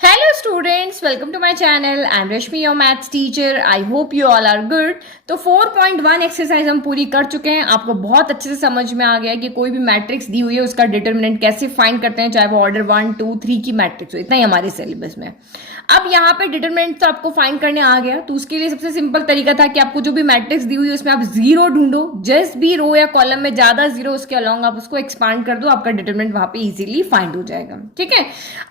Hello students, welcome to my channel. I am Rashmi, your maths teacher. I hope you all are good. तो 4.1 exercise हम पूरी कर चुके हैं. आपको बहुत अच्छे से समझ में आ गया कि कोई भी मैट्रिक्स दी हुई है उसका डिटर्मिनेंट कैसे फाइंड करते हैं, चाहे वो ऑर्डर 1, 2, 3 की मैट्रिक्स हो. इतना ही हमारे सिलेबस में. अब यहाँ पे डिटर्मिनेंट तो आपको फाइंड करने आ गया, तो उसके लिए सबसे सिंपल तरीका था कि आपको जो भी मैट्रिक्स दी हुई है उसमें आप जीरो ढूंढो. जिस भी रो या कॉलम में ज्यादा जीरो उसके अलॉन्ग आप उसको एक्सपांड कर दो, आपका डिटर्मिनेंट वहां पे इजीली फाइंड हो जाएगा. ठीक है.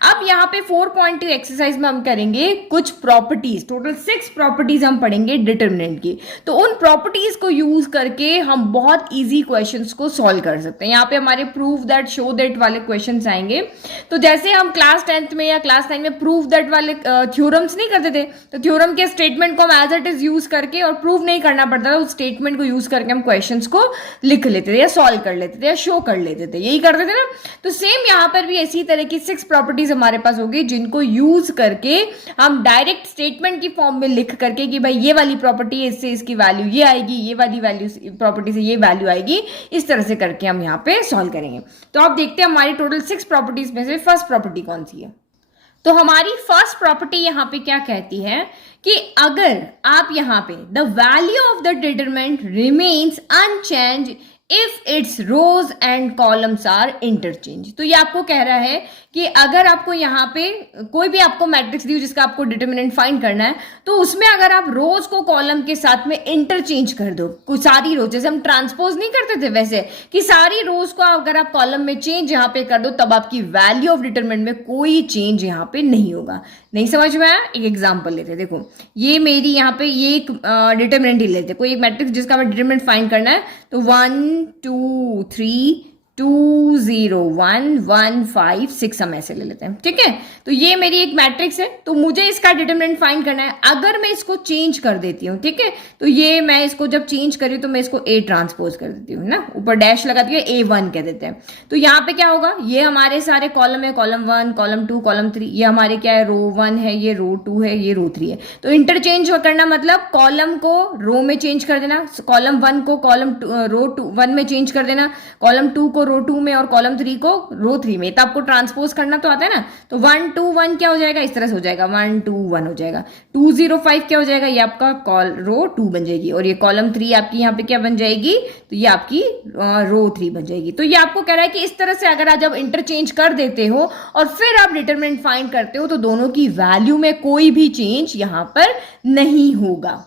अब यहाँ पे 4.2 एक्सरसाइज में हम करेंगे कुछ प्रॉपर्टीज. टोटल 6 प्रॉपर्टीज हम पढ़ेंगे डिटर्मिनेंट की. तो उन प्रॉपर्टीज को यूज करके हम बहुत इजी क्वेश्चंस को सॉल्व कर सकते हैं. यहाँ पे हमारे प्रूव दैट, शो दैट वाले क्वेश्चंस आएंगे. तो जैसे हम क्लास 10th में या क्लास 9 में प्रूव दैट वाले थ्योरम्स नहीं करते थे, तो थ्योरम के स्टेटमेंट को हम एज इट इज यूज करके और प्रूव नहीं करना पड़ता था, उस स्टेटमेंट को यूज करके हम क्वेश्चंस को लिख लेते थे या सॉल्व कर लेते थे या शो कर लेते थे. यही करते थे ना. तो सेम यहाँ पर भी इसी तरह की 6 प्रॉपर्टीज हमारे पास होगी जिनको यूज करके हम डायरेक्ट स्टेटमेंट की फॉर्म में लिख करके कि भाई ये वाली प्रॉपर्टी है, इससे इसकी वैल्यू ये आएगी, ये वाली वैल्यू प्रॉपर्टी से ये वैल्यू आएगी, इस तरह से करके हम यहाँ पे सॉल्व करेंगे. तो आप देखते हैं हमारी टोटल 6 प्रॉपर्टीज में से फर्स्ट प्रॉपर्टी कौन सी है. तो हमारी फर्स्ट प्रॉपर्टी यहां पे क्या कहती है कि अगर आप यहां पे the value of the determinant remains unchange if its rows and columns are interchange. तो ये आपको कह रहा है कि अगर आपको यहाँ पे कोई भी आपको मैट्रिक्स दी हो जिसका आपको डिटरमिनेंट फाइंड करना है, तो उसमें अगर आप रोज को कॉलम के साथ में इंटरचेंज कर दो, कुछ सारी रोज, जैसे हम ट्रांसपोज नहीं करते थे वैसे, कि सारी रोज को अगर आप कॉलम में चेंज यहाँ पे कर दो, तब आपकी वैल्यू ऑफ डिटरमिनेंट में कोई चेंज यहाँ पे नहीं होगा. नहीं समझ में आया? एक एग्जाम्पल लेते हैं. देखो ये मेरी यहाँ पे ये एक डिटरमिनेंट ही लेते हैं, कोई एक मैट्रिक्स जिसका हमें डिटरमिनेंट फाइंड करना है. तो 1 2 3 2 0 1 1 5 6 हम ऐसे ले लेते हैं. ठीक है. तो ये मेरी एक मैट्रिक्स है, तो मुझे इसका डिटरमिनेंट फाइंड करना है. अगर मैं इसको चेंज कर देती हूँ, ठीक है, तो ये मैं इसको जब चेंज करी तो मैं इसको ए ट्रांसपोज कर देती हूँ ना, ऊपर डैश लगा दिया, A1 कह देते हैं. तो यहाँ पे क्या होगा, ये हमारे सारे कॉलम है, कॉलम 1 कॉलम 2 कॉलम 3, ये हमारे क्या है, रो 1 है, ये रो 2 है, ये रो 3 है. तो इंटरचेंज करना मतलब कॉलम को रो में चेंज कर देना, कॉलम 1 को कॉलम रो 1 में चेंज कर देना, कॉलम 2 को रो 2 में और कॉलम 3 को रो 3 में. तो आपको ट्रांसपोज करना तो आता है ना. तो 1 2 1 क्या हो जाएगा, इस तरह से हो जाएगा, 1 2 1 हो जाएगा. 2 0 5 क्या हो जाएगा, ये आपका रो 2 बन जाएगी, और ये कॉलम 3 आपकी यहाँ पे क्या बन जाएगी, तो ये आपकी रो 3 बन जाएगी. तो ये आपको कह रहा है कि इस तरह से अगर आप जब इंटरचेंज कर देते हो और फिर आप डिटरमिनेंट फाइंड करते हो, तो दोनों की वैल्यू में कोई भी चेंज यहां पर नहीं होगा.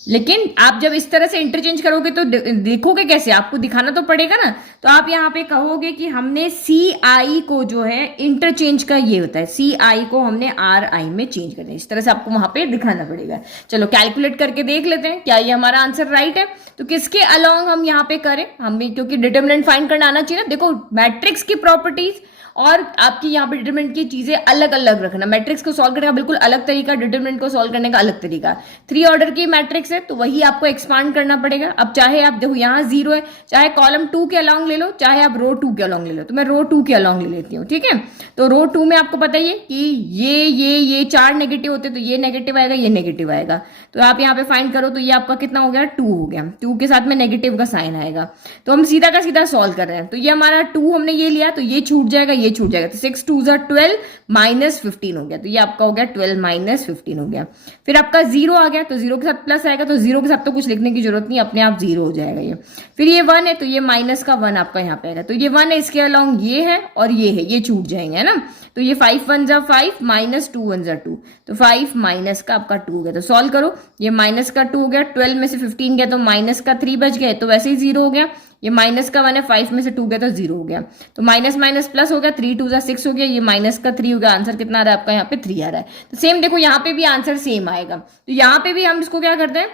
लेकिन आप जब इस तरह से इंटरचेंज करोगे तो देखोगे कैसे, आपको दिखाना तो पड़ेगा ना. तो आप यहाँ पे कहोगे कि हमने सी आई को जो है इंटरचेंज का, ये होता है सी आई को हमने आर आई में चेंज कर दिया. इस तरह से आपको वहां पे दिखाना पड़ेगा. चलो कैलकुलेट करके देख लेते हैं क्या ये हमारा आंसर राइट है. तो किसके अलॉन्ग हम यहाँ पे करें, हमें क्योंकि डिटरमिनेंट फाइंड करना आना चाहिए ना. देखो मैट्रिक्स की प्रॉपर्टीज और आपकी यहाँ पे डिटरमिनेंट की चीजें अलग अलग रखना. मैट्रिक्स को सॉल्व करने का बिल्कुल अलग तरीका, डिटरमिनेंट को सॉल्व करने का अलग तरीका. 3 ऑर्डर की मैट्रिक्स है तो वही आपको एक्सपांड करना पड़ेगा. अब चाहे आप देखो यहाँ 0 है, चाहे कॉलम 2 के अलॉन्ग ले लो, चाहे आप रो 2 के अलॉन्ग ले लो. तो मैं रो 2 के अलॉन्ग ले लेती हूँ. ठीक है. तो रो 2 में आपको पता ही है कि ये 4 नेगेटिव होते, तो ये नेगेटिव आएगा, ये नेगेटिव आएगा. तो आप यहाँ पे फाइंड करो, तो ये आपका कितना हो गया, 2 हो गया. 2 के साथ में नेगेटिव का साइन आएगा. तो हम सीधा का सीधा सॉल्व कर रहे हैं. तो ये हमारा 2 हमने ये लिया, तो ये छूट जाएगा, ये छूट जाएगा. तो 6 2 12 माइनस 15 हो गया. तो ये आपका हो गया 12 माइनस 15 हो गया. फिर आपका 0 आ गया, तो 0 के साथ प्लस आएगा, तो 0 के साथ तो कुछ लिखने की जरूरत नहीं, अपने आप 0 हो जाएगा ये. फिर ये 1 है, तो ये माइनस का 1 आपका यहाँ पे आएगा. तो ये 1 है, इसके अलॉन्ग ये है और ये है, ये छूट जाएंगे, है ना. तो ये 5 1 जा 5 माइनस 2 1 जा 2, तो 5 माइनस का आपका 2 हो गया. तो सॉल्व करो, ये माइनस का 2 हो गया, 12 में से 15 गया तो माइनस का 3 बच गया, तो वैसे ही 0 हो गया. ये माइनस का 1 है, 5 में से 2 गया तो 0 हो गया. तो माइनस माइनस प्लस हो गया, 3 2 जा 6 हो गया, ये माइनस का 3 हो गया. आंसर कितना आ रहा है आपका, यहाँ पे 3 आ रहा है. तो सेम देखो यहाँ पे भी आंसर सेम आएगा. तो यहाँ पे भी हम इसको क्या करते हैं,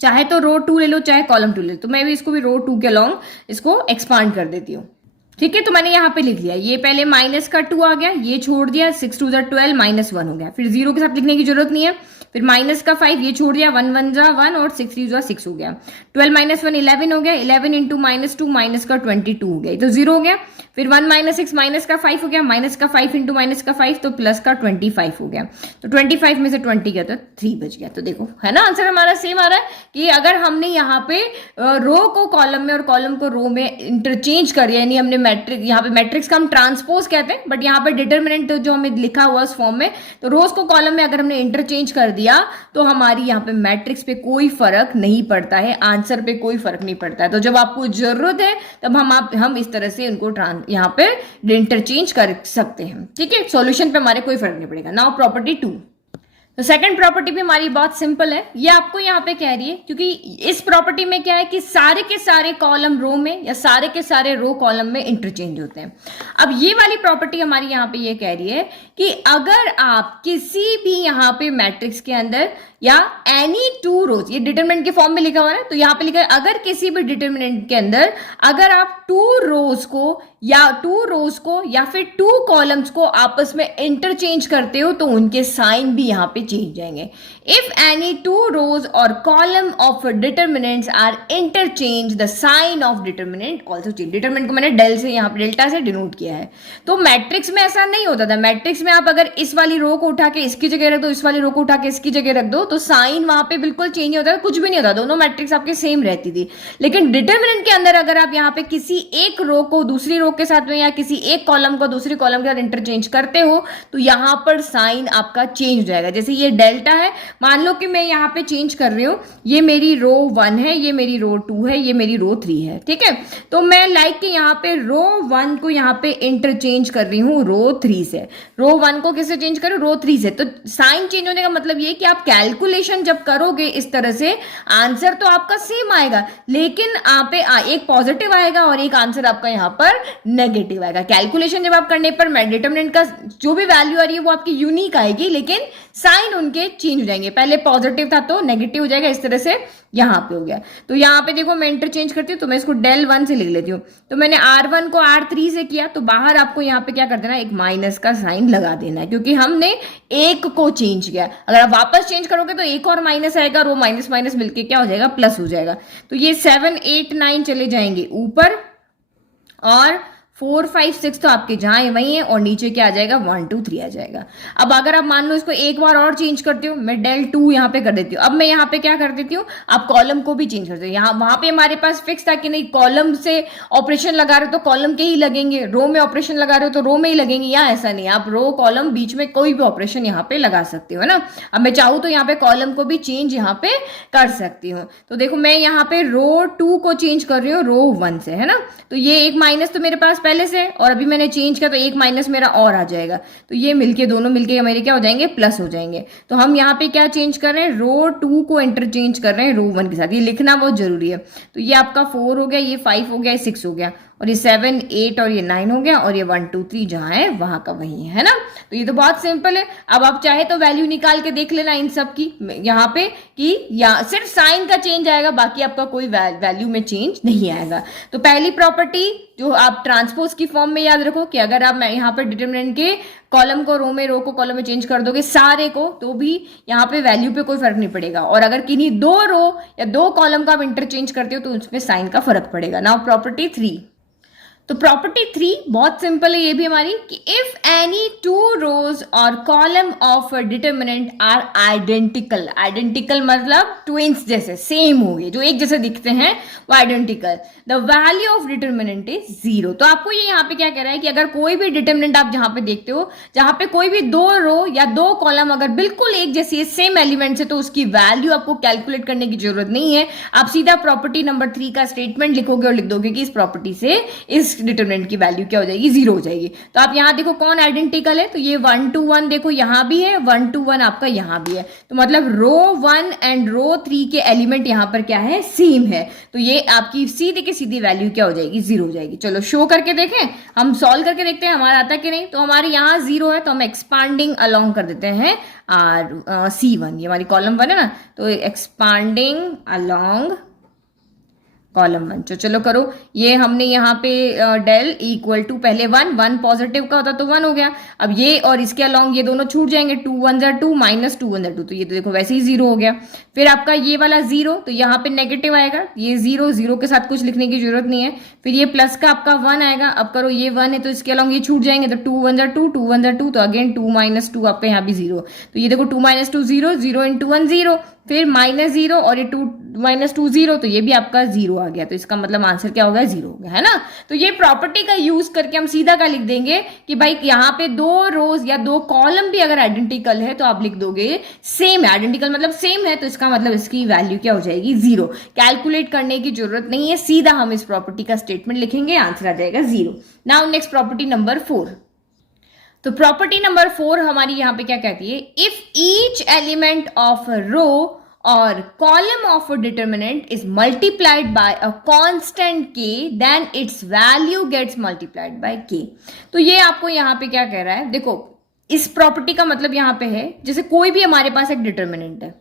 चाहे तो रो 2 ले लो, चाहे कॉलम 2 ले लो. तो मैं भी इसको भी रो 2 के अलॉन्ग इसको एक्सपांड कर देती हूँ. ठीक है. तो मैंने यहाँ पे लिख लिया, ये पहले माइनस का 2 आ गया, ये छोड़ दिया, 6 2 जा 12 माइनस 1 हो गया. फिर 0 के साथ लिखने की जरूरत नहीं है. फिर माइनस का 5 ये छोड़ दिया, 1 1 जा 1 और 6 3 जा 6 हो गया। 12 माइनस 1 11 हो गया, 11 इंटू -2 माइनस का 22 हो गया, तो 0 हो गया। फिर 1 माइनस 6 माइनस का 5 हो गया, माइनस का 5 इंटू माइनस का 5 तो प्लस का 25 हो गया। तो 25 में से 20 गया तो 3 बच गया। तो देखो है ना आंसर हमारा सेम आ रहा है कि अगर हमने यहाँ पे रो को कॉलम में और कॉलम को रो में इंटरचेंज कर दिया, यानी हमने मैट्रिक्स, यहाँ पे मैट्रिक्स का हम ट्रांसपोज कहते हैं, बट यहाँ पे डिटर्मिनेंट जो हमें लिखा हुआ उस फॉर्म में, तो रोज को कॉलम में अगर हमने इंटरचेंज कर दिया तो हमारी यहाँ पे मैट्रिक्स पे कोई फर्क नहीं पड़ता है, आंसर पे कोई फर्क नहीं पड़ता है। तो जब आपको जरूरत है तब हम इस तरह से उनको यहाँ पे इंटरचेंज कर सकते हैं, ठीक है। सॉल्यूशन पे हमारे कोई फर्क नहीं पड़ेगा। Now property 2। तो सेकंड प्रॉपर्टी भी हमारी बहुत सिंपल है, ये आपको यहाँ पे कह रही है, क्योंकि इस प्रॉपर्टी में क्या है कि सारे के सारे कॉलम रो में या सारे के सारे रो कॉलम में इंटरचेंज होते हैं। अब ये वाली प्रॉपर्टी हमारी यहाँ पे ये कह रही है कि अगर आप किसी भी यहाँ पे मैट्रिक्स के अंदर या एनी टू रोज, ये डिटरमिनेंट के फॉर्म में लिखा हुआ है, तो यहाँ पे लिखा है अगर किसी भी डिटरमिनेंट के अंदर अगर आप टू रोज को या फिर टू कॉलम्स को आपस में इंटरचेंज करते हो तो उनके साइन भी यहाँ पे चेंज जाएंगे। इफ एनी टू रोज और column of determinants are interchange the sign of determinant also change. Determinant को मैंने डेल्टा से डिनोट किया है। तो मैट्रिक्स में ऐसा नहीं होता था। मैट्रिक्स में आप अगर इस वाली रो को उठा के इसकी जगह रख दो, इस वाली रो को उठा के इसकी जगह रख दो, तो साइन वहां पे बिल्कुल चेंज नहीं होता था, कुछ भी नहीं होता, दोनों मैट्रिक्स आपके सेम रहती थी। लेकिन डिटरमिनेंट के अंदर अगर आप यहाँ पे किसी एक रो को दूसरी रो के साथ में या किसी एक कॉलम को दूसरी कॉलम के साथ इंटरचेंज करते हो तो यहां पर साइन आपका चेंज हो जाएगा। जैसे ये डेल्टा है, मान लो कि मैं यहाँ पे चेंज कर रही हूँ, ये मेरी रो 1 है, ये मेरी रो 2 है, ये मेरी रो 3 है, ठीक है। तो मैं लाइक कि यहाँ पे रो 1 को यहाँ पे इंटरचेंज कर रही हूँ रो 3 से, रो 1 को किससे चेंज करो, रो 3 से। तो साइन चेंज होने का मतलब ये कि आप कैलकुलेशन जब करोगे इस तरह से आंसर तो आपका सेम आएगा, लेकिन आप पे एक पॉजिटिव आएगा और एक आंसर आपका यहाँ पर नेगेटिव आएगा। कैलकुलेशन जब आप करने पर डिटरमिनेंट का जो भी वैल्यू आ रही है वो आपकी यूनिक आएगी, लेकिन साइन उनके चेंज हो जाएंगे। पहले पॉजिटिव था तो नेगेटिव हो जाएगा, इस तरह से यहां पे हो गया। तो यहां पे देखो मैं इंटरचेंज करती हूँ, तो मैं इसको del 1 से लिख लेती हूँ। तो मैंने R1 को R3 से किया, तो बाहर आपको यहाँ पे क्या कर देना, एक माइनस का साइन लगा देना है, क्योंकि हमने एक को चेंज किया। अगर आप वापस चेंज करोगे तो एक और माइनस आएगा, रो माइनस माइनस मिलके क्या हो जाएगा, प्लस हो जाएगा। तो ये 7 8 9 चले जाएंगे ऊपर और 4 5 6 तो आपके जहां वही है और नीचे क्या आ जाएगा, 1 2 3 आ जाएगा। अब अगर आप मान लो इसको एक बार और चेंज करती हूँ, मैं del 2 यहाँ पे कर देती हूँ। अब मैं यहाँ पे क्या कर देती हूँ, आप कॉलम को भी चेंज करते हो। यहाँ वहां पे हमारे पास फिक्स था कि नहीं, कॉलम से ऑपरेशन लगा रहे हो तो कॉलम के ही लगेंगे, रो में ऑपरेशन लगा रहे हो तो रो में ही लगेंगे। यहाँ ऐसा नहीं, आप रो कॉलम बीच में कोई भी ऑपरेशन यहाँ पे लगा सकते हो ना। अब मैं चाहूँ तो यहाँ पे कॉलम को भी चेंज यहाँ पे कर सकती हूँ। तो देखो मैं यहाँ पे रो 2 को चेंज कर रही हूँ रो 1 से, है ना। तो ये एक माइनस तो मेरे पास पहले से, और अभी मैंने चेंज किया तो एक माइनस मेरा और आ जाएगा। तो ये मिलके दोनों मिलके मेरे क्या हो जाएंगे, प्लस हो जाएंगे। तो हम यहाँ पे क्या चेंज कर रहे हैं, रो 2 को इंटरचेंज कर रहे हैं रो 1 के साथ। ये लिखना बहुत जरूरी है। तो ये आपका 4 हो गया, ये 5 हो गया, ये 6 हो गया, और ये 7 8 और ये 9 हो गया, और ये 1 2 3 जहां है वहां का वही है ना। तो ये तो बहुत सिंपल है। अब आप चाहे तो वैल्यू निकाल के देख लेना इन सब की यहाँ पे, कि या सिर्फ साइन का चेंज आएगा, बाकी आपका कोई वैल्यू में चेंज नहीं आएगा। तो पहली प्रॉपर्टी जो आप ट्रांसपोज की फॉर्म में याद रखो कि अगर आप यहाँ पर डिटरमिनेंट के कॉलम को रो में, रो को कॉलम में चेंज कर दोगे सारे को, तो भी यहाँ पे वैल्यू पे कोई फर्क नहीं पड़ेगा। और अगर किन्हीं 2 रो या 2 कॉलम का आप इंटरचेंज करते हो तो उसमें साइन का फर्क पड़ेगा। Now property 3। तो प्रॉपर्टी 3 बहुत सिंपल है ये भी हमारी, कि इफ एनी 2 रोज और column of determinant are identical, identical मतलब ट्विंस जैसे, सेम हो गए, जो एक जैसे दिखते हैं वो identical, the value of determinant is 0। तो आपको ये यहाँ पे क्या कह रहा है कि अगर कोई भी डिटरमिनेंट आप जहां पे देखते हो, जहां पे कोई भी 2 रो या 2 कॉलम अगर बिल्कुल एक जैसी है, सेम एलिमेंट है, तो उसकी वैल्यू आपको कैलकुलेट करने की जरूरत नहीं है। आप सीधा प्रॉपर्टी नंबर 3 का स्टेटमेंट लिखोगे और लिख दोगे कि इस प्रॉपर्टी से इस डिटरमिनेंट की वैल्यू क्या हो जाएगी, 0 हो जाएगी। तो आप यहां देखो कौन आइडेंटिकल है, तो ये 1 2 1 देखो यहां भी है, 1 2 1 आपका यहां भी है। तो मतलब रो 1 एंड रो 3 के एलिमेंट यहां पर क्या है, सेम है। तो ये आपकी सीधी की सीधी वैल्यू क्या हो जाएगी, 0 हो जाएगी। चलो शो करके देखें, हम सॉल्व करके देखते हैं हमारा आता कि नहीं। तो हमारे यहाँ 0 है, तो हम एक्सपांडिंग अलोंग कर देते हैं C1, ये हमारी कॉलम 1 है ना। तो एक्सपांडिंग अलोंग कॉलम 1। तो चलो करो, ये हमने यहाँ पे डेल इक्वल टू पहले 1 पॉजिटिव का होता तो 1 हो गया। अब ये और इसके अलोंग ये दोनों छूट जाएंगे, 2 1 जार 2 माइनस 2 1 जार 2, तो ये तो देखो वैसे ही 0 हो गया। फिर आपका ये वाला 0, तो यहाँ पे नेगेटिव आएगा, ये 0 0 के साथ कुछ लिखने की जरूरत नहीं है। फिर ये प्लस का आपका 1 आएगा। अब करो, ये 1 है तो इसके अलोंग ये छूट जाएंगे, तो 2 1 जार 2 2 1 जार 2, तो अगेन 2 माइनस 2 आपका यहाँ भी 0, तो ये देखो 2 माइनस 2 0 0 इंटू 1 0, फिर माइनस 0 और ये 2 माइनस 2 0, तो ये भी आपका 0 आ गया। तो इसका मतलब आंसर क्या हो गया, 0 हो गया, है ना। तो ये प्रॉपर्टी का यूज करके हम सीधा का लिख देंगे कि भाई यहाँ पे 2 रोज या 2 कॉलम भी अगर आइडेंटिकल है तो आप लिख दोगे सेम है। आइडेंटिकल मतलब सेम है, तो इसका मतलब इसकी वैल्यू क्या हो जाएगी, 0। कैलकुलेट करने की जरूरत नहीं है, सीधा हम इस प्रॉपर्टी का स्टेटमेंट लिखेंगे, आंसर आ जाएगा 0। Now next property number 4। तो प्रॉपर्टी नंबर 4 हमारी यहां पे क्या कहती है, if each element of a row और column of a determinant is multiplied by a constant k, then its value gets multiplied by k। तो ये आपको यहां पे क्या कह रहा है, देखो इस प्रॉपर्टी का मतलब यहां पे है, जैसे कोई भी हमारे पास एक डिटर्मिनेंट है,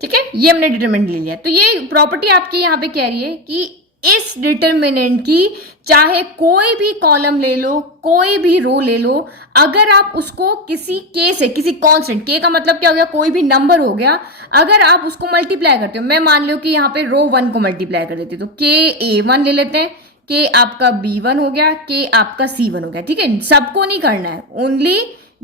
ठीक है, ये हमने डिटर्मिनेंट ले लिया, तो ये प्रॉपर्टी आपकी यहां पे कह रही है कि इस डिटर्मिनेंट की चाहे कोई भी कॉलम ले लो, कोई भी रो ले लो, अगर आप उसको किसी के से, किसी कांस्टेंट, के का मतलब क्या हो गया, कोई भी नंबर हो गया, अगर आप उसको मल्टीप्लाई करते हो, मैं मान लो कि यहाँ पे रो 1 को मल्टीप्लाई कर देती हूँ, तो के A1 ले लेते हैं, के आपका B1 हो गया, के आपका C1 हो गया, ठीक है। सबको नहीं करना है, ओनली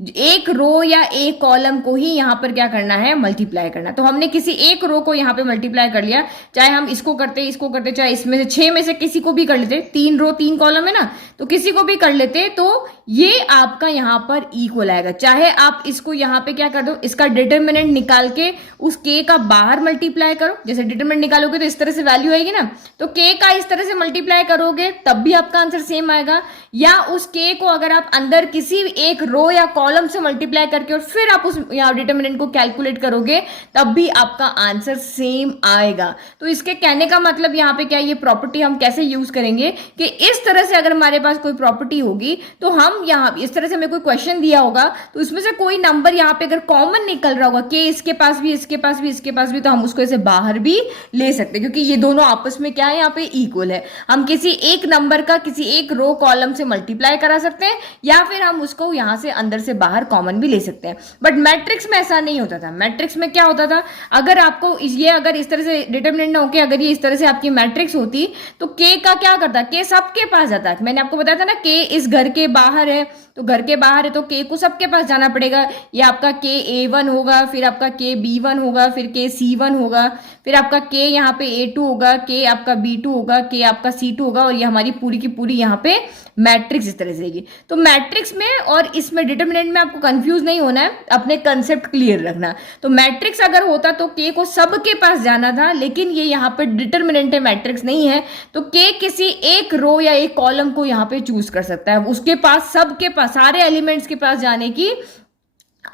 एक रो या एक कॉलम को ही यहां पर क्या करना है, मल्टीप्लाई करना। तो हमने किसी एक रो को यहां पे मल्टीप्लाई कर लिया, चाहे हम इसको करते, चाहे इसमें से 6 में से किसी को भी कर लेते, 3 रो 3 कॉलम है ना, तो किसी को भी कर लेते, तो ये आपका यहां पर इक्वल आएगा। चाहे आप इसको यहां पे क्या कर दो, इसका डिटर्मिनेंट निकाल के उस के का बाहर मल्टीप्लाई करो, जैसे डिटर्मिनेंट निकालोगे तो इस तरह से वैल्यू आएगी ना, तो के का इस तरह से मल्टीप्लाई करोगे तब भी आपका आंसर सेम आएगा, या उस के को अगर आप अंदर किसी एक रो या कॉलम से मल्टीप्लाई करके और फिर आप उस डिटर्मिनेंट को कैलकुलेट करोगे तब भी आपका आंसर सेम आएगा। तो इसके कहने का मतलब यहाँ पे क्या, ये प्रॉपर्टी हम कैसे यूज करेंगे कि इस तरह से अगर हमारे पास कोई प्रॉपर्टी होगी तो हम यहाँ इस तरह से हमें कोई क्वेश्चन दिया होगा तो उसमें से कोई नंबर यहाँ पे अगर कॉमन निकल रहा होगा कि इसके पास भी, इसके पास भी, इसके पास भी, तो हम उसको ऐसे बाहर भी ले सकते हैं, क्योंकि ये दोनों आपस में क्या है, यहाँ पे इक्वल है। हम किसी एक नंबर का किसी एक रो कॉलम से मल्टीप्लाई करा सकते हैं, या फिर हम उसको यहां से अंदर से बाहर कॉमन भी ले सकते हैं। बट मैट्रिक्स में ऐसा नहीं होता था। मैट्रिक्स में क्या होता था, अगर आपको ये अगर इस तरह से डिटर्मिनेंट ना होके अगर ये इस तरह से आपकी मैट्रिक्स होती तो के का क्या करता, के सबके पास जाता। मैंने आपको बताया था ना, के इस घर के बाहर है, तो घर के बाहर है तो के को सबके पास जाना पड़ेगा। ये आपका के A1 होगा, फिर आपका के B1 होगा, फिर के C1 होगा, फिर आपका के यहाँ पे A2 होगा, के आपका B2 होगा, के आपका C2 होगा, और ये हमारी पूरी की पूरी यहाँ पे मैट्रिक्स इस तरह से रहेगी। तो मैट्रिक्स में और इसमें डिटर्मिनेंट में आपको कंफ्यूज नहीं होना है, अपने कंसेप्ट क्लियर रखना। तो मैट्रिक्स अगर होता तो के को सबके पास जाना था, लेकिन ये यहाँ पे डिटर्मिनेंट है, मैट्रिक्स नहीं है, तो के किसी एक रो या एक कॉलम को यहाँ पे चूज कर सकता है। उसके पास, सबके पास, सारे एलिमेंट्स के पास जाने की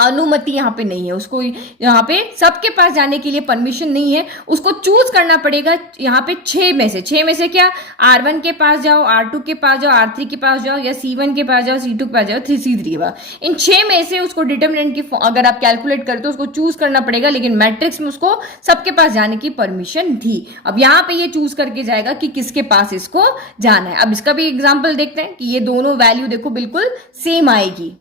अनुमति यहाँ पे नहीं है, उसको यहाँ पे सबके पास जाने के लिए परमिशन नहीं है, उसको चूज करना पड़ेगा यहाँ पे 6 में से क्या, R1 के पास जाओ, R2 के पास जाओ, R3 के पास जाओ, या C1 के पास जाओ, C2 के पास जाओ, C3 के पास। इन 6 में से उसको डिटर्मिनेंट की अगर आप कैलकुलेट करते हो उसको चूज करना पड़ेगा, लेकिन मैट्रिक्स में उसको सबके पास जाने की परमिशन थी। अब यहाँ पे ये चूज करके जाएगा कि किसके पास इसको जाना है। अब इसका भी एग्जाम्पल देखते हैं कि ये दोनों वैल्यू देखो बिल्कुल सेम आएगी,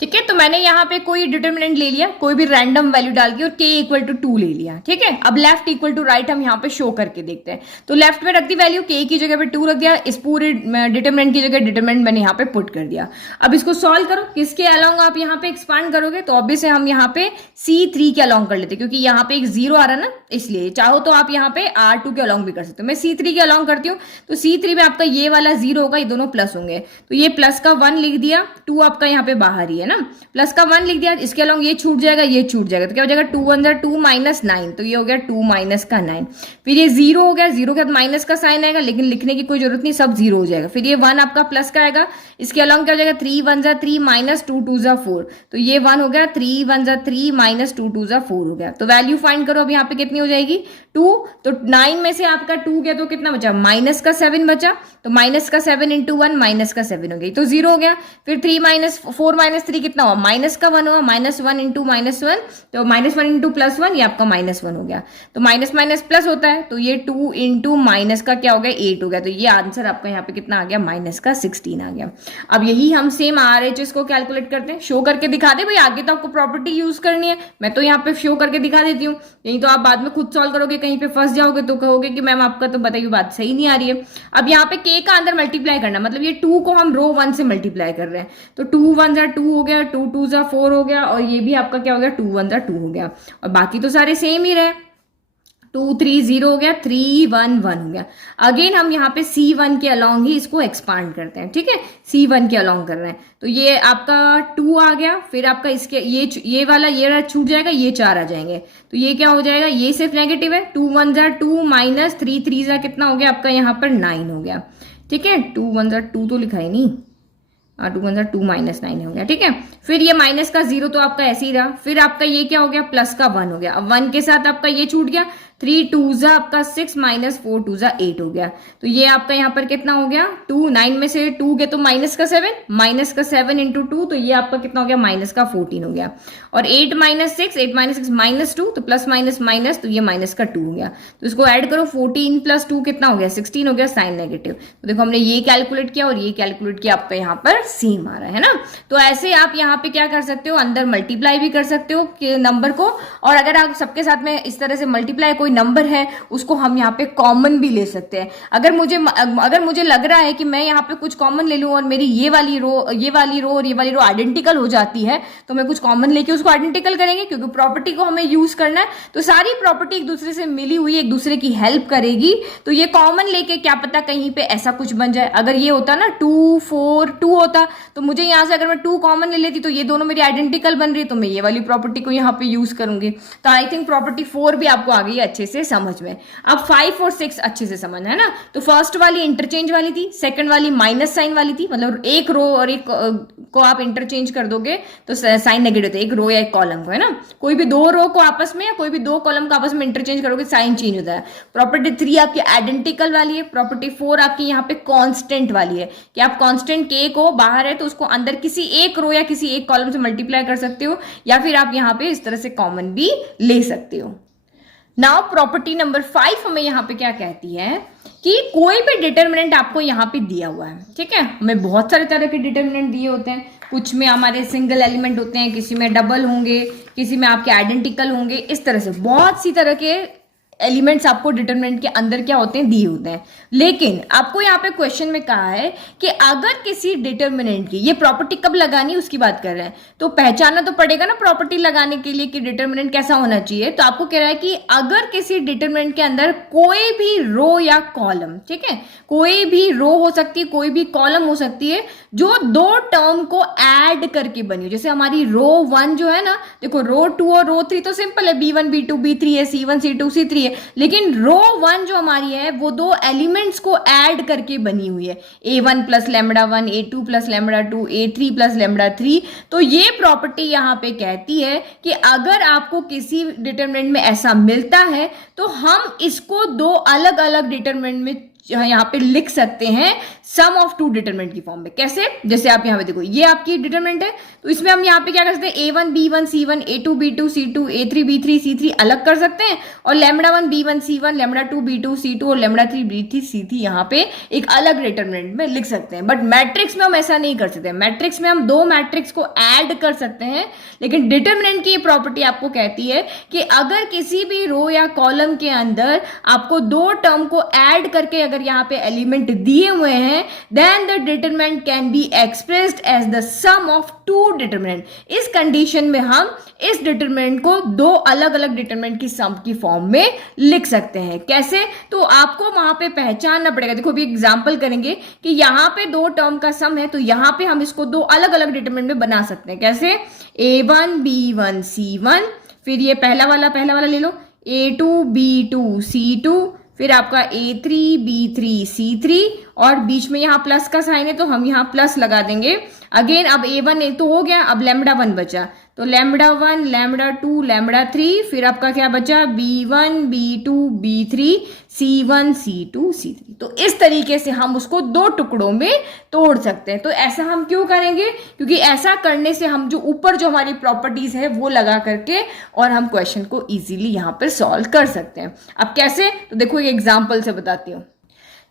ठीक है। तो मैंने यहाँ पे कोई डिटर्मिनेंट ले लिया, कोई भी रैंडम वैल्यू डाल के, और k इक्वल टू 2 ले लिया, ठीक है। अब लेफ्ट इक्वल टू राइट हम यहाँ पे शो करके देखते हैं। तो लेफ्ट में रख दी वैल्यू, k की जगह पे 2 रख दिया, इस पूरे डिटर्मिनेंट की जगह डिटर्मिनेंट मैंने यहाँ पे पुट कर दिया। अब इसको सॉल्व करो, किसके अलोंग आप यहाँ पे एक्सपांड करोगे, तो ऑब्वियसली हम यहाँ पे C3 के अलोंग कर लेते हैं, क्योंकि यहाँ पे एक 0 आ रहा है ना, इसलिए चाहो तो आप यहाँ पे R2 के अलोंग भी कर सकते हो। मैं C3 के अलोंग करती हूँ, तो C3 में आपका ये वाला 0 होगा, ये दोनों प्लस होंगे, तो ये प्लस का 1 लिख दिया, 2 आपका यहाँ पे बाहर ही है ना, प्लस का 1 लिख दिया, इसके अलोंग ये छूट जाएगा, ये छूट जाएगा, तो क्या हो जाएगा 2 1 जार 2 माइनस 9, तो ये हो गया 2 माइनस का 9। फिर ये 0 हो गया, 0 के बाद माइनस का साइन आएगा, लेकिन लिखने की कोई जरूरत नहीं, सब 0 हो जाएगा। फिर ये 1 आपका प्लस का आएगा, इसके अलॉन्ग क्या हो जाएगा, 3 1 जा 3 माइनस 2 2 जा 4, तो ये 1 हो गया, 3 1 जा 3 माइनस 2 2 जा 4 हो गया। तो वैल्यू फाइंड करो अब यहाँ पे कितनी हो जाएगी, 2। तो 9 में से आपका 2 गया तो कितना बचा, माइनस का 7 बचा, तो माइनस का 7 इंटू 1 माइनस का 7 हो गई, तो 0 हो गया। फिर 3 माइनस 4 माइनस 3 कितना हुआ, माइनस का 1 हुआ, माइनस 1 इंटू माइनस 1, तो माइनस 1 इंटू प्लस 1, ये आपका माइनस 1 हो गया। तो माइनस माइनस प्लस होता है, तो ये 2 इंटू माइनस का क्या हो गया, 8 हो गया। तो ये आंसर आपका यहाँ पे कितना आ गया, माइनस का 16 आ गया। अब यही हम सेम RHS को कैलकुलेट करते हैं, शो करके दिखा दे भाई, आगे तो आपको प्रॉपर्टी यूज करनी है, मैं तो यहाँ पे शो करके दिखा देती हूँ, यही तो आप बाद में खुद सॉल्व करोगे, कहीं पे फंस जाओगे तो कहोगे कि मैम आपका तो बताइए बात सही नहीं आ रही है। अब यहाँ पे k का अंदर मल्टीप्लाई करना, मतलब ये 2 को हम रो 1 से मल्टीप्लाई कर रहे हैं, तो 2 1 जा 2 हो गया, 2 2 जा 4 हो गया, और ये भी आपका क्या हो गया, 2 1 जा 2 हो गया, और बाकी तो सारे सेम ही रहे, 2 3 0 हो गया, 3 1 1 हो गया। अगेन हम यहाँ पे C1 के अलॉन्ग ही इसको एक्सपांड करते हैं, ठीक है, C1 के अलॉन्ग कर रहे हैं, तो ये आपका 2 आ गया, फिर आपका इसके ये वाला ये छूट जाएगा, ये 4 आ जाएंगे, तो ये क्या हो जाएगा, ये सिर्फ नेगेटिव है, 2 1 जा 2 माइनस 3 3 जा कितना हो गया आपका यहाँ पर 9 हो गया, ठीक है, 2 1 जा 2 तो लिखा ही नहीं, 2 1 जा 2 माइनस 9 हो गया, ठीक है। फिर ये माइनस का 0 तो आपका ऐसे ही रहा, फिर आपका ये क्या हो गया, प्लस का 1 हो गया, अब 1 के साथ आपका ये छूट गया, 3 2 जा आपका 6 माइनस 4 2 जा 8 हो गया, तो ये आपका यहाँ पर कितना हो गया, 2 9 में से 2 गया तो माइनस का 7, माइनस का 7 इंटू 2, तो ये आपका कितना हो गया, माइनस का 14 हो गया, और 8 माइनस 6 माइनस 2, तो प्लस माइनस माइनस, तो ये माइनस का 2 हो गया, तो इसको ऐड करो, 14 प्लस 2 कितना हो गया, 16 हो गया, साइन नेगेटिव। तो देखो हमने ये कैलकुलेट किया और ये कैलकुलेट किया, आपका यहाँ पर सेम आ रहा है ना। तो ऐसे आप यहाँ पे क्या कर सकते हो, अंदर मल्टीप्लाई भी कर सकते हो नंबर को, और अगर आप सबके साथ में इस तरह से मल्टीप्लाई कोई नंबर है उसको हम यहाँ पे कॉमन भी ले सकते हैं। अगर मुझे लग रहा है कि मैं यहाँ पे कुछ कॉमन ले लूं और मेरी ये वाली रो और ये वाली रो आइडेंटिकल हो जाती है, तो मैं कुछ कॉमन लेके उसको आइडेंटिकल करेंगे, क्योंकि प्रॉपर्टी को हमें यूज करना है, तो सारी प्रॉपर्टी एक दूसरे से मिली हुई एक दूसरे की हेल्प करेगी, तो ये कॉमन लेके क्या पता कहीं पे ऐसा कुछ बन जाए। अगर ये होता ना 2 4 2 होता, तो मुझे यहाँ से अगर मैं 2 कॉमन ले लेती तो ये दोनों मेरी आइडेंटिकल बन रही है, तो मैं ये वाली प्रॉपर्टी को यहाँ पे यूज करूंगी। तो आई थिंक प्रॉपर्टी 4 भी आपको आ गई है अच्छे से समझ में। अब 5 और 6 अच्छे से समझ है ना। तो फर्स्ट वाली इंटरचेंज वाली थी, सेकंड वाली माइनस साइन वाली थी, मतलब एक रो और एक को आप इंटरचेंज कर दोगे तो साइन नेगेटिव होता है, एक रो या एक कॉलम को, है ना। कोई भी दो रो को आपस में या कोई भी दो कॉलम को आपस में इंटरचेंज करोगे साइन चेंज होता है। प्रॉपर्टी 3 आपकी आइडेंटिकल वाली है, प्रॉपर्टी 4 आपकी यहाँ पे कांस्टेंट वाली है कि आप कांस्टेंट के को बाहर है तो उसको अंदर किसी एक रो या किसी एक कॉलम से मल्टीप्लाई कर सकते हो, या फिर आप यहाँ पे इस तरह से कॉमन भी ले सकते हो। नाउ प्रॉपर्टी नंबर 5 हमें यहाँ पे क्या कहती है कि कोई भी डिटर्मिनेंट आपको यहाँ पे दिया हुआ है, ठीक है। हमें बहुत सारे तरह के डिटर्मिनेंट दिए होते हैं, कुछ में हमारे सिंगल एलिमेंट होते हैं, किसी में डबल होंगे, किसी में आपके आइडेंटिकल होंगे, इस तरह से बहुत सी तरह के एलिमेंट्स आपको डिटरमिनेंट के अंदर क्या होते हैं, दिए होते हैं। लेकिन आपको यहाँ पे क्वेश्चन में कहा है कि अगर किसी डिटरमिनेंट की, ये प्रॉपर्टी कब लगानी है उसकी बात कर रहे हैं, तो पहचानना तो पड़ेगा ना प्रॉपर्टी लगाने के लिए कि डिटरमिनेंट कैसा होना चाहिए। तो आपको कह रहा है कि अगर किसी डिटरमिनेंट के अंदर कोई भी रो या कॉलम, ठीक है, कोई भी रो हो सकती है, कोई भी कॉलम हो सकती है, जो दो टर्म को ऐड करके बनी हो। जैसे हमारी रो 1 जो है ना, देखो रो 2 और रो 3 तो सिंपल है, B1 B2 B3 है, C1 C2 C3 है, लेकिन रो 1 जो हमारी है वो दो एलिमेंट्स को ऐड करके बनी हुई है, A1 plus lambda 1, A2 plus lambda 2, A3 plus lambda 3। तो ये प्रॉपर्टी यहां पे कहती है कि अगर आपको किसी डिटरमिनेंट में ऐसा मिलता है तो हम इसको दो अलग अलग डिटरमिनेंट में यहाँ पे लिख सकते हैं सम ऑफ टू डिटरमिनेंट की फॉर्म में। कैसे, जैसे आप यहाँ पे देखो ये आपकी डिटरमिनेंट है, तो इसमें हम यहाँ पे क्या कर सकते हैं, A1 B1 C1, A2 B2 C2, A3 B3 C3 अलग कर सकते हैं, और lambda 1 B1 C1, lambda 2 B2 C2 और लैम्बडा 3 B3 C3 यहाँ पे एक अलग डिटरमिनेंट में लिख सकते हैं। बट मैट्रिक्स में हम ऐसा नहीं कर सकते। मैट्रिक्स में हम दो मैट्रिक्स को ऐड कर सकते हैं, लेकिन डिटरमिनेंट की प्रॉपर्टी आपको कहती है कि अगर किसी भी रो या कॉलम के अंदर आपको दो टर्म को ऐड करके अगर यहाँ पे एलिमेंट दिए हुए हैं, then the determinant can be expressed as the sum of two determinant। इस कंडीशन में हम इस डिटरमिनेंट को दो अलग अलग डिटरमिनेंट की सम की फॉर्म में लिख सकते हैं। कैसे, तो आपको वहां पे पहचानना पड़ेगा। देखो अभी एग्जांपल करेंगे कि यहां पे दो टर्म का सम है, तो यहां पे हम इसको दो अलग अलग डिटरमिनेंट में बना सकते हैं। कैसे, A1 B1 C1, फिर ये पहला वाला ले लो, A2 B2 C2, फिर आपका A3 B3 C3, और बीच में यहाँ प्लस का साइन है तो हम यहाँ प्लस लगा देंगे। अगेन अब A1 तो हो गया, अब लैम्बडा 1 बचा, तो लैम्बडा 1, लैम्बडा 2, लैम्बडा 3, फिर आपका क्या बचा, B1, B2, B3, C1, C2, C3। तो इस तरीके से हम उसको दो टुकड़ों में तोड़ सकते हैं। तो ऐसा हम क्यों करेंगे, क्योंकि ऐसा करने से हम जो ऊपर जो हमारी प्रॉपर्टीज है वो लगा करके और हम क्वेश्चन को इजीली यहाँ पर सॉल्व कर सकते हैं। अब कैसे, तो देखो एक एग्जाम्पल से बताती हूँ।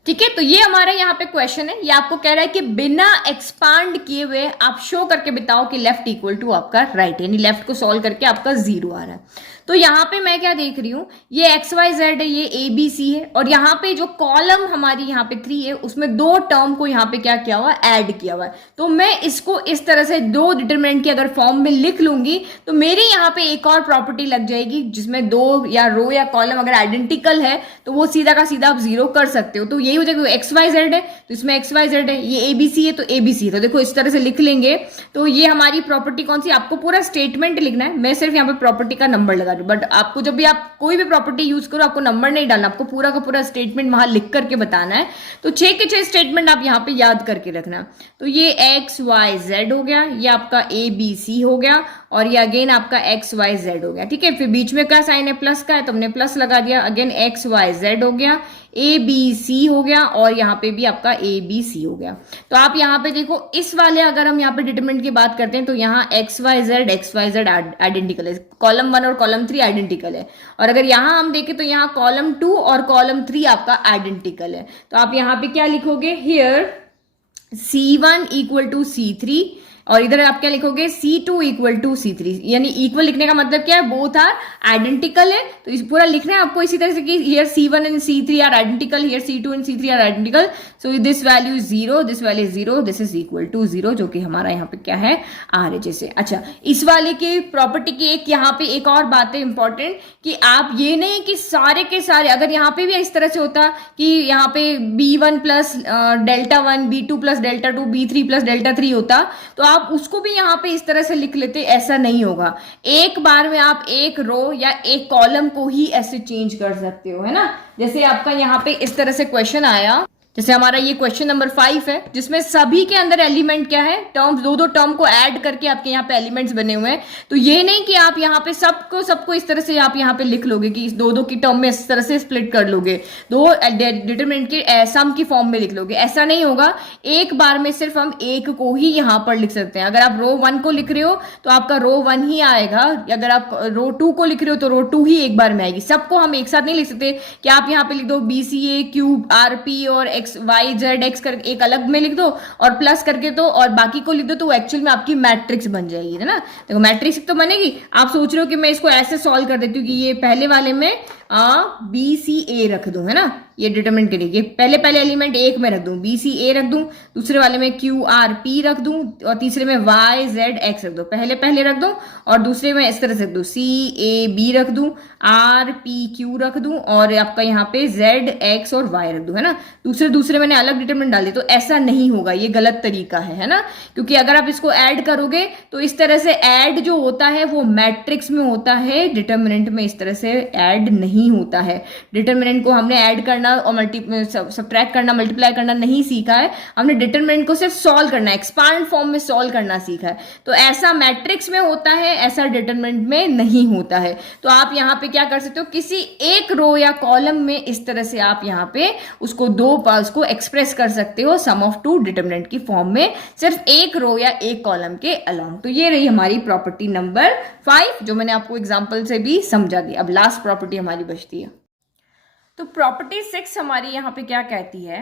ठीक है, तो ये हमारा यहाँ पे क्वेश्चन है, ये आपको कह रहा है कि बिना एक्सपांड किए हुए आप शो करके बताओ कि लेफ्ट इक्वल टू आपका राइट, यानी लेफ्ट को सॉल्व करके आपका 0 आ रहा है। तो यहाँ पे मैं क्या देख रही हूँ, ये XYZ है, ये ABC है, और यहाँ पे जो कॉलम हमारी यहाँ पे 3 है उसमें दो टर्म को यहाँ पे क्या किया हुआ, ऐड किया हुआ है। तो मैं इसको इस तरह से दो डिटरमिनेंट की अगर फॉर्म में लिख लूंगी तो मेरे यहाँ पे एक और प्रॉपर्टी लग जाएगी, जिसमें दो या रो या कॉलम अगर आइडेंटिकल है तो वो सीधा का सीधा आप 0 कर सकते हो। तो यही हो जाएगा, XYZ है तो इसमें XYZ है, ये ABC है तो ABC है। तो देखो इस तरह से लिख लेंगे। तो ये हमारी प्रॉपर्टी कौन सी, आपको पूरा स्टेटमेंट लिखना है, मैं सिर्फ यहाँ पे प्रॉपर्टी का नंबर लगा, बट आपको जब भी आप कोई भी प्रॉपर्टी यूज करो आपको नंबर नहीं डालना, आपको पूरा का पूरा स्टेटमेंट वहां लिख करके बताना है। तो 6 के 6 स्टेटमेंट आप यहाँ पे याद करके रखना। तो ये XYZ हो गया, ये आपका ABC हो गया, और ये अगेन आपका XYZ हो गया। ठीक है, फिर बीच में क्या साइन है, प्लस का है तो हमने प्लस लगा दिया। अगेन XYZ हो गया, ABC हो गया, और यहाँ पे भी आपका ABC हो गया। तो आप यहाँ पे देखो, इस वाले अगर हम यहाँ पे डिटरमिनेंट की बात करते हैं तो यहाँ XYZ आइडेंटिकल है, कॉलम 1 और कॉलम 3 आइडेंटिकल है। और अगर यहाँ हम देखें तो यहाँ कॉलम 2 और कॉलम 3 आपका आइडेंटिकल है। तो आप यहाँ पे क्या लिखोगे, here C1 equal to C3, और इधर आप क्या लिखोगे, C2 इक्वल टू C3, यानी इक्वल लिखने का मतलब क्या है, बोथ आर आइडेंटिकल है। तो इस पूरा लिखना है आपको इसी तरह से कि here C1 and C3 are identical, here C2 and C3 are identical, so this value is 0, this value is 0, this is equal to 0, जो कि हमारा यहाँ पे क्या है, आर है जैसे। अच्छा, इस वाले की प्रॉपर्टी की एक यहाँ पे एक और बात है इंपॉर्टेंट, कि आप ये नहीं कि सारे के सारे, अगर यहाँ पे भी इस तरह से होता कि यहाँ पे B1 plus delta 1, B2 plus delta 2, B3 plus delta 3 होता तो आप उसको भी यहाँ पे इस तरह से लिख लेते, ऐसा नहीं होगा। एक बार में आप एक रो या एक कॉलम को ही ऐसे चेंज कर सकते हो, है ना। जैसे आपका यहाँ पे इस तरह से क्वेश्चन आया, जैसे हमारा ये क्वेश्चन नंबर 5 है, जिसमें सभी के अंदर एलिमेंट क्या है, टर्म्स, दो टर्म को ऐड करके आपके यहाँ पे एलिमेंट्स बने हुए हैं। तो ये नहीं कि आप यहाँ पे सबको इस तरह से आप यहाँ पे लिख लोगे कि इस दो की टर्म में इस तरह से स्प्लिट कर लोगे, दो डिटरमिनेंट के सम की फॉर्म में लिख लोगे, ऐसा नहीं होगा। एक बार में सिर्फ हम एक को ही यहाँ पर लिख सकते हैं। अगर आप रो 1 को लिख रहे हो तो आपका रो 1 ही आएगा, अगर आप रो 2 को लिख रहे हो तो रो 2 ही एक बार में आएगी। सबको हम एक साथ नहीं लिख सकते कि आप यहाँ पे लिख दो BCA क्यूब RP और XYZ कर एक अलग में लिख दो और प्लस करके दो और बाकी को लिख दो, तो एक्चुअल में आपकी मैट्रिक्स बन जाएगी, है ना। देखो मैट्रिक्स तो बनेगी। आप सोच रहे हो कि मैं इसको ऐसे सॉल्व कर देती हूँ कि ये पहले वाले में BCA रख दूं, है ना, ये डिटरमिनेंट के लिए ये पहले एलिमेंट एक में रख दूं, BCA रख दूं, दूसरे वाले में QRP रख दूं, और तीसरे में YZX रख दूं, पहले रख दूं, और दूसरे में इस तरह से रख दूं, CAB रख दूं, RPQ रख दूं, और आपका यहाँ पे ZX और Y रख दूं, है ना। दूसरे मैंने अलग डिटरमिनेंट डाल दी, तो ऐसा नहीं होगा, ये गलत तरीका है ना। क्योंकि अगर आप इसको ऐड करोगे तो इस तरह से ऐड जो होता है वो मैट्रिक्स में होता है, डिटरमिनेंट में इस तरह से ऐड नहीं होता है। डिटरमिनेंट को हमने ऐड करना और सब्ट्रैक्ट करना, मल्टीप्लाई करना नहीं सीखा है, हमने डिटरमिनेंट को सिर्फ सॉल्व करना, एक्सपांड फॉर्म में सॉल्व करना सीखा है। तो ऐसा मैट्रिक्स में होता है, ऐसा डिटरमिनेंट में नहीं होता है। तो आप यहाँ पे क्या कर सकते हो, किसी एक रो या कॉलम में इस तरह से आप यहाँ पे उसको को एक्सप्रेस कर सकते हो सम ऑफ टू डिटरमिनेंट की फॉर्म में, सिर्फ एक रो या एक कॉलम के अलोंग। तो ये रही हमारी प्रॉपर्टी नंबर 5, जो मैंने आपको एग्जांपल से भी समझा दी। अब लास्ट प्रॉपर्टी हमारी बचती है। तो प्रॉपर्टी 6 हमारी यहाँ पे क्या कहती है,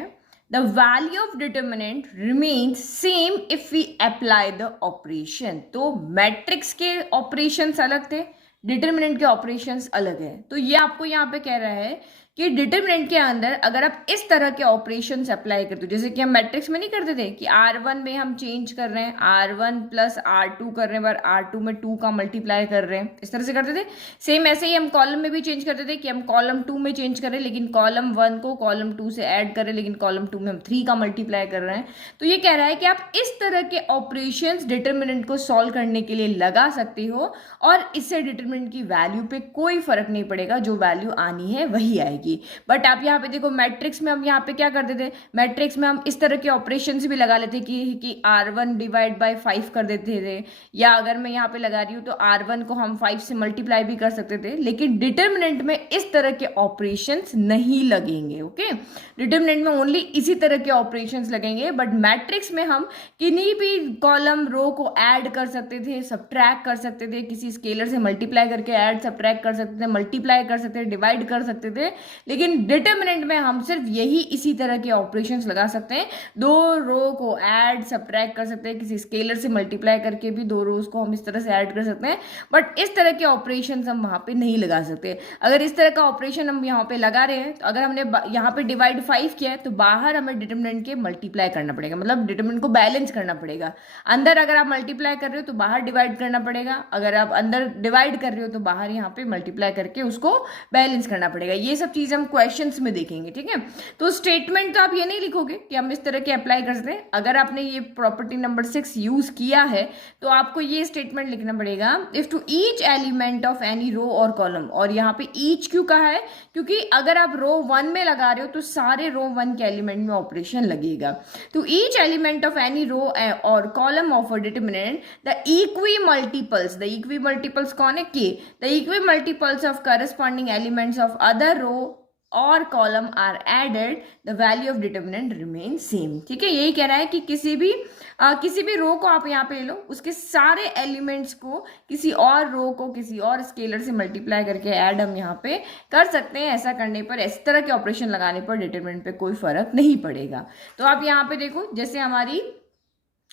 the value of determinant remains same if we apply the operation. तो मैट्रिक्स के ऑपरेशंस अलग थे, डिटरमिनेंट के ऑपरेशंस अलग है। तो ये आपको यहाँ पे कह रहा है कि डिटरमिनेंट के अंदर अगर आप इस तरह के ऑपरेशंस अप्लाई करते हो, जैसे कि हम मैट्रिक्स में नहीं करते थे कि R1 में हम चेंज कर रहे हैं, R1 प्लस R2 कर रहे हैं, बार R2 में 2 का मल्टीप्लाई कर रहे हैं, इस तरह से करते थे। सेम ऐसे ही हम कॉलम में भी चेंज करते थे कि हम कॉलम 2 में चेंज कर रहे हैं लेकिन कॉलम 1 को कॉलम 2 से ऐड कर रहे हैं, लेकिन कॉलम 2 में हम 3 का मल्टीप्लाई कर रहे हैं। तो ये कह रहा है कि आप इस तरह के ऑपरेशंस डिटरमिनेंट को सॉल्व करने के लिए लगा सकते हो और इससे डिटरमिनेंट की वैल्यू पे कोई फर्क नहीं पड़ेगा, जो वैल्यू आनी है वही आएगी। आएगी। बट आप यहाँ पे देखो मैट्रिक्स में हम यहाँ पे क्या करते थे, मैट्रिक्स में हम इस तरह के ऑपरेशन भी लगा लेते कि R1 डिवाइड बाई 5 कर देते थे, या अगर मैं यहाँ पे लगा रही हूँ तो R1 को हम 5 से मल्टीप्लाई भी कर सकते थे। लेकिन डिटर्मिनेंट में इस तरह के ऑपरेशंस नहीं लगेंगे। ओके, डिटर्मिनेंट में ओनली इसी तरह के ऑपरेशंस लगेंगे। बट मैट्रिक्स में हम किन्हीं भी कॉलम रो को ऐड कर सकते थे, सब्ट्रैक्ट कर सकते थे, किसी स्केलर से मल्टीप्लाई करके ऐड सब्ट्रैक्ट कर सकते थे, मल्टीप्लाई कर सकते थे, डिवाइड कर सकते थे। लेकिन डिटर्मिनेंट में हम सिर्फ यही इसी तरह के ऑपरेशंस लगा सकते हैं। दो रो को ऐड सब्ट्रैक्ट कर सकते हैं, किसी स्केलर से मल्टीप्लाई करके भी दो रोज को हम इस तरह से ऐड कर सकते हैं। बट इस तरह के ऑपरेशंस हम वहां पे नहीं लगा सकते। अगर इस तरह का ऑपरेशन हम यहाँ पे लगा रहे हैं, तो अगर हमने यहाँ पे डिवाइड 5 किया है तो बाहर हमें डिटर्मिनेंट के मल्टीप्लाई करना पड़ेगा, मतलब डिटर्मिनेंट को बैलेंस करना पड़ेगा। अंदर अगर आप मल्टीप्लाई कर रहे हो तो बाहर डिवाइड करना पड़ेगा, अगर आप अंदर डिवाइड कर रहे हो तो बाहर यहाँ पे मल्टीप्लाई करके उसको बैलेंस करना पड़ेगा। ये सब चीजें हम क्वेश्चंस में देखेंगे, ठीक है। तो स्टेटमेंट तो आप ये नहीं लिखोगे कि हम इस तरह के अप्लाई कर सकते हैं। अगर आपने ये प्रॉपर्टी नंबर 6 यूज किया है तो आपको ये स्टेटमेंट लिखना पड़ेगा, if to each element of any row और कॉलम। और यहाँ पे ईच क्यों कहा है, क्योंकि अगर आप रो 1 में लगा रहे हो तो सारे रो 1 के एलिमेंट में ऑपरेशन लगेगा। तो each element of any row और column of a determinant the equimultiples कौन है, K, the equimultiples of corresponding elements of other row और column are added, the value of determinant remain same. ठीक है, यही कह रहा है कि किसी भी रो को आप यहाँ पे लो, उसके सारे एलिमेंट्स को किसी और रो को किसी और स्केलर से मल्टीप्लाई करके ऐड हम यहाँ पे कर सकते हैं। ऐसा करने पर, इस तरह के ऑपरेशन लगाने पर डिटर्मिनेंट पे कोई फर्क नहीं पड़ेगा। तो आप यहाँ पे देखो, जैसे हमारी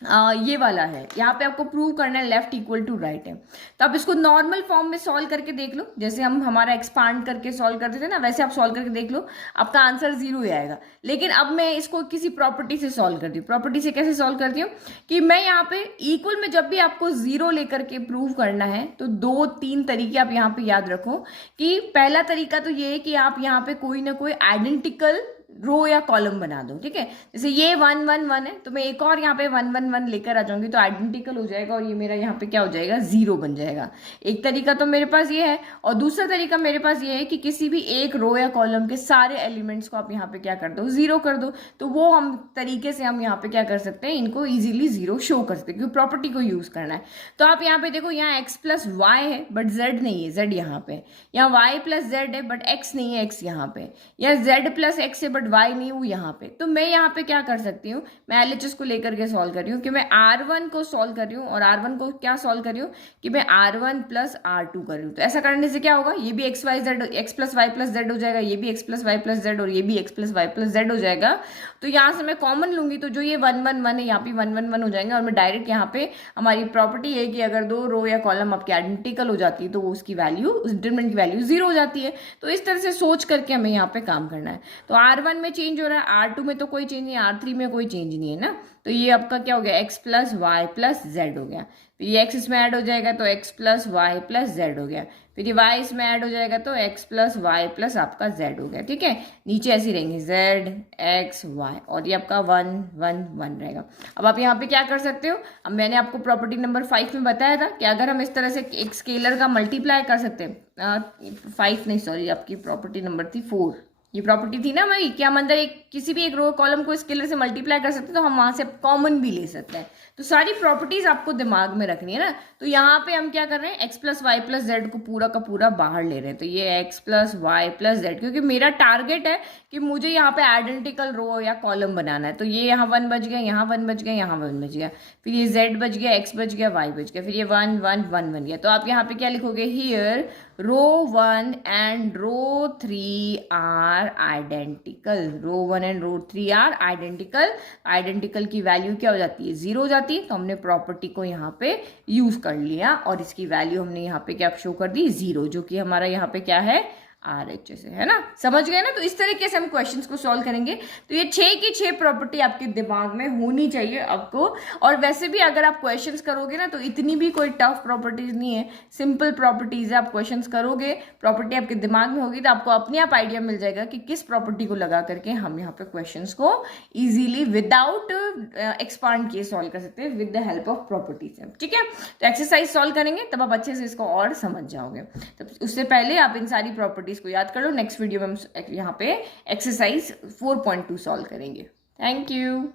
ये वाला है, यहाँ पे आपको प्रूव करना है लेफ्ट इक्वल टू राइट है, तो आप इसको नॉर्मल फॉर्म में सॉल्व करके देख लो। जैसे हम हमारा एक्सपांड करके सॉल्व करते थे ना, वैसे आप सॉल्व करके देख लो, आपका आंसर 0 ही आएगा। लेकिन अब मैं इसको किसी प्रॉपर्टी से सॉल्व करती हूँ। प्रॉपर्टी से कैसे सॉल्व करती हूँ कि मैं यहाँ पे इक्वल में जब भी आपको 0 लेकर के प्रूव करना है तो 2-3 तरीके आप यहाँ पे याद रखो। कि पहला तरीका तो ये है कि आप यहाँ पे कोई ना कोई आइडेंटिकल रो या कॉलम बना दो। ठीक है, जैसे ये 1 1 1 है तो मैं एक और यहाँ पे 1 1 1 लेकर आ जाऊंगी तो आइडेंटिकल हो जाएगा और ये मेरा यहाँ पे क्या हो जाएगा, 0 बन जाएगा। एक तरीका तो मेरे पास ये है, और दूसरा तरीका मेरे पास ये है कि किसी भी एक रो या कॉलम के सारे एलिमेंट्स को आप यहाँ पे क्या कर दो, 0 कर दो। तो वो हम तरीके से हम यहाँ पे क्या कर सकते हैं, इनको इजीली 0 शो कर सकते हैं, क्योंकि प्रॉपर्टी को यूज करना है। तो आप यहाँ पे देखो, यहाँ x प्लस वाई है बट z नहीं है, z यहाँ पे, यहाँ y प्लस z है बट x नहीं है, x यहाँ पे, या z प्लस x है बट y नहीं वो यहाँ पे। तो मैं यहाँ पे क्या कर सकती हूँ, मैं LHS को लेकर के सॉल्व कर रही हूँ कि मैं R1 को सॉल्व कर रही हूँ, और R1 को क्या सॉल्व कर रही हूँ कि मैं R1 प्लस R2 कर रही हूँ। तो ऐसा करने से क्या होगा, ये भी x plus y plus z हो जाएगा, ये भी x plus y plus z, और ये भी x plus y plus z हो जाएगा। तो यहाँ से मैं कॉमन लूंगी तो जो ये 1 1 1 है यहाँ पे 1 1 1 हो जाएंगे, और मैं डायरेक्ट यहाँ पे, हमारी प्रॉपर्टी है कि अगर दो रो या कॉलम आपकी आइडेंटिकल हो जाती है तो उसकी वैल्यू, उस डिटरमिनेंट की वैल्यू 0 हो जाती है। तो इस तरह से सोच करके हमें यहाँ पे काम करना है। तो R1 में चेंज हो रहा है, R2 में तो कोई चेंज नहीं, R3 में कोई चेंज नहीं है ना। तो ये आपका क्या हो गया, x plus y plus z हो गया। फिर ये x इसमें ऐड हो जाएगा तो x plus y plus z हो गया। फिर ये y इसमें ऐड हो जाएगा तो x प्लस वाई प्लस आपका z हो गया। ठीक है, नीचे ऐसे रहेंगे z x y, और ये आपका 1 1 1 रहेगा। अब आप यहाँ पे क्या कर सकते हो, अब मैंने आपको प्रॉपर्टी नंबर 5 में बताया था कि अगर हम इस तरह से एक स्केलर का मल्टीप्लाई कर सकते हैं, 5 नहीं सॉरी, आपकी प्रॉपर्टी नंबर थी 4, ये प्रॉपर्टी थी ना भाई कि हम अंदर किसी भी एक रो कॉलम को स्केलर से मल्टीप्लाई कर सकते हैं, तो हम वहां से कॉमन भी ले सकते हैं। तो सारी प्रॉपर्टीज आपको दिमाग में रखनी है ना। तो यहाँ पे हम क्या कर रहे हैं, x plus y plus z को पूरा का पूरा बाहर ले रहे हैं। तो ये x plus y plus z, क्योंकि मेरा टारगेट है कि मुझे यहाँ पे आइडेंटिकल रो या कॉलम बनाना है। तो ये यहाँ 1 बच गया, यहाँ 1 बच गया, यहाँ 1 बच गया, फिर ये z बच गया, x बच गया, y बच गया, फिर ये 1 1 1 बन गया। तो आप यहाँ पे क्या लिखोगे, here row 1 and row 3 are identical, row 1 and row 3 are identical. Identical की वैल्यू क्या हो जाती है, 0 हो जाती है। तो हमने प्रॉपर्टी को यहाँ पे यूज कर लिया और इसकी वैल्यू हमने यहाँ पे क्या शो कर दी, 0, जो कि हमारा यहाँ पे क्या है, RHS है ना। समझ गए ना। तो इस तरीके से हम क्वेश्चंस को सॉल्व करेंगे। तो ये 6 की 6 प्रॉपर्टी आपके दिमाग में होनी चाहिए आपको। और वैसे भी अगर आप क्वेश्चंस करोगे ना तो इतनी भी कोई टफ प्रॉपर्टीज नहीं है, सिंपल प्रॉपर्टीज है। आप क्वेश्चंस करोगे, प्रॉपर्टी आपके दिमाग में होगी तो आपको अपने आप आइडिया मिल जाएगा कि किस प्रॉपर्टी को लगा करके हम यहाँ पे क्वेश्चंस को इजीली विदाउट एक्सपांड किए सॉल्व कर सकते हैं with the help of properties. ठीक है, तो एक्सरसाइज सॉल्व करेंगे तब आप अच्छे से इसको और समझ जाओगे। तो उससे पहले आप इन सारी प्रॉपर्टी प्रॉपर्टीज को याद कर लो। नेक्स्ट वीडियो में हम यहाँ पे एक्सरसाइज 4.2 सॉल्व करेंगे। Thank you.